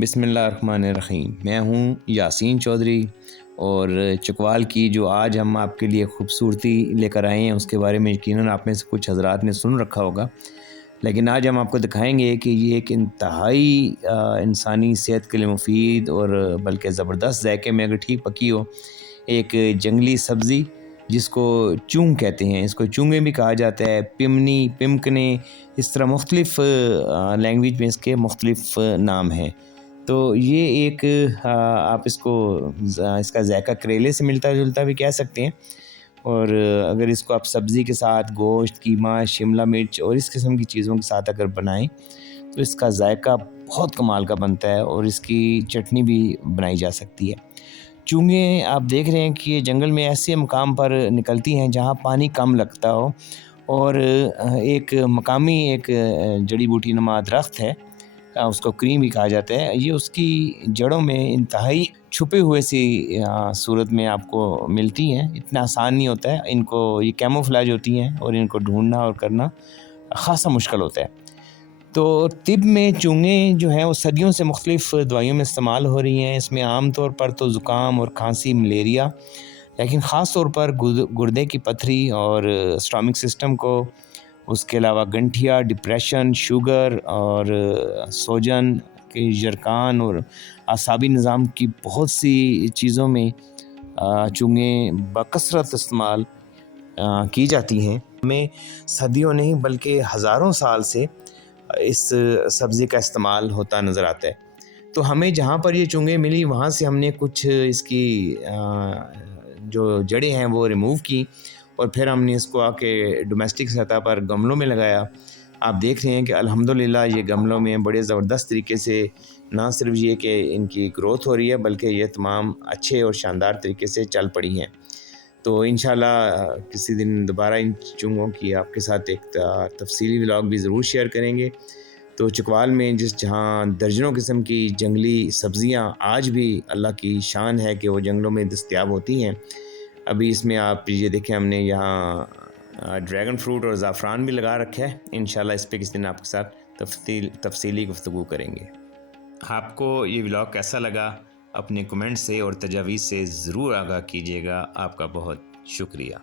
बिस्मिल्लाहिर्रहमानिर्रहीम। मैं हूँ यासीन चौधरी और चकवाल की जो आज हम आपके लिए खूबसूरती लेकर आए हैं उसके बारे में यकीनन आप में से कुछ हज़रात ने सुन रखा होगा, लेकिन आज हम आपको दिखाएंगे कि ये एक इंतहाई इंसानी सेहत के लिए मुफीद और बल्कि ज़बरदस्त जायके में अगर ठीक पकी हो, एक जंगली सब्ज़ी जिसको चूंग कहते हैं, इसको चूंगे भी कहा जाता है, पिमनी, पिमकने, इस तरह मुख्तलिफ़ लैंग्वेज में इसके मुख्तलिफ़ नाम हैं। तो ये एक आप इसको इसका जायका करेले से मिलता-जुलता भी कह सकते हैं और अगर इसको आप सब्ज़ी के साथ गोश्त, कीमा, शिमला मिर्च और इस किस्म की चीज़ों के साथ अगर बनाएँ, तो इसका जायका बहुत कमाल का बनता है और इसकी चटनी भी बनाई जा सकती है। चूँगे आप देख रहे हैं कि ये जंगल में ऐसे मकाम पर निकलती हैं जहाँ पानी कम लगता हो और एक मकामी एक जड़ी बूटी नुमा दरख्त है, उसको क्रीम भी कहा जाता है। ये उसकी जड़ों में इंतहाई छुपे हुए सी सूरत में आपको मिलती हैं। इतना आसान नहीं होता है, इनको ये कैमोफ्लेज होती हैं और इनको ढूँढना और करना ख़ासा मुश्किल होता है। तो तिब में चूँगे जो हैं वो सदियों से मुख्तलिफ़ दवाइयों में इस्तेमाल हो रही हैं। इसमें आम तौर पर तो ज़ुकाम और खांसी, मलेरिया, लेकिन ख़ास तौर पर गुर्दे की पथरी और स्टमक सिस्टम को, उसके अलावा गठिया, डिप्रेशन, शुगर और सोजन के जरकान और आसाबी निज़ाम की बहुत सी चीज़ों में चूँगे बकसरत इस्तेमाल की जाती हैं। हमें सदियों नहीं बल्कि हज़ारों साल से इस सब्ज़ी का इस्तेमाल होता नज़र आता है। तो हमें जहाँ पर ये चुंगे मिली वहाँ से हमने कुछ इसकी जो जड़ें हैं वो रिमूव की और फिर हमने इसको आके डोमेस्टिक सतह पर गमलों में लगाया। आप देख रहे हैं कि अल्हम्दुलिल्लाह ये गमलों में बड़े ज़बरदस्त तरीके से ना सिर्फ ये कि इनकी ग्रोथ हो रही है बल्कि ये तमाम अच्छे और शानदार तरीके से चल पड़ी हैं। तो इंशाल्लाह किसी दिन दोबारा इन चुंगों की आपके साथ एक तफसीली व्लॉग भी ज़रूर शेयर करेंगे। तो चकवाल में जहाँ दर्जनों किस्म की जंगली सब्ज़ियाँ आज भी अल्लाह की शान है कि वो जंगलों में दस्तयाब होती हैं। अभी इसमें आप ये देखें हमने यहाँ ड्रैगन फ्रूट और ज़ाफ़रान भी लगा रखा है। इंशाल्लाह इस पे किसी दिन आपके साथ तफसीली गुफ्तगू करेंगे। आपको ये व्लॉग कैसा लगा अपने कमेंट से और तजावीज़ से ज़रूर आगाह कीजिएगा। आपका बहुत शुक्रिया।